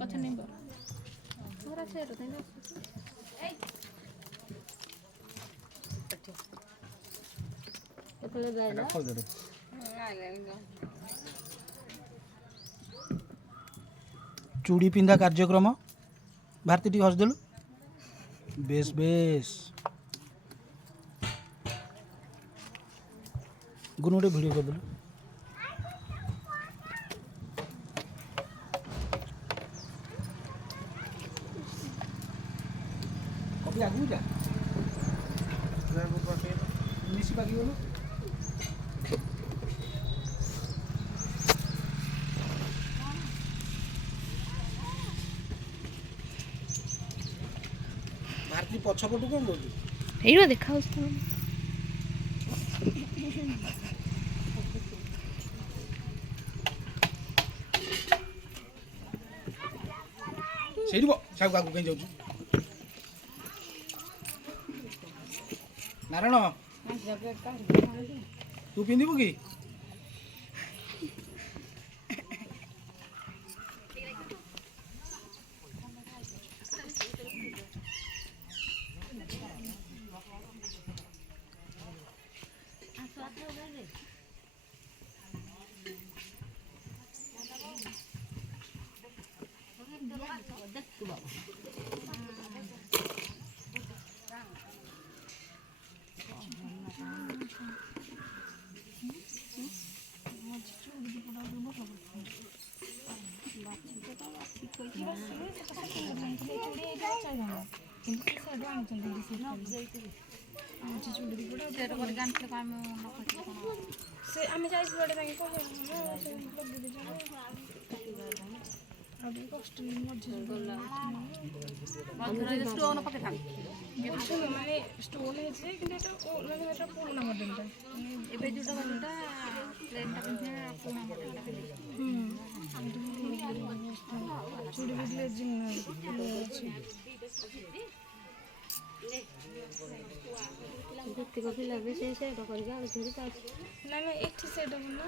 କଥା ନେଇ କର ଘର ଛେର ଦେଇ ଏଇ କେତେବେଳେ ଯାଇଲା चूड़ी पिंधा कार्यक्रम भारती टी हसदेलु बेस बेस गुनु गोटे भिडियो करदेलु कभी आगू जा मिसी बाकी बोलो भारती पछपटू कौन बोलू एइरा देखा होस तो ସେଇଠି ସାଗୁ ଆଗକୁ କାହିଁ ଯାଉଛୁ ନାରାୟଣ ତୁ ପିନ୍ଧିବୁ କି से आम जाइए कष्ट माने स्टोन है पुराना मॉडलटा चूड़ी ग्लेजिंग ना ना एक सेट ना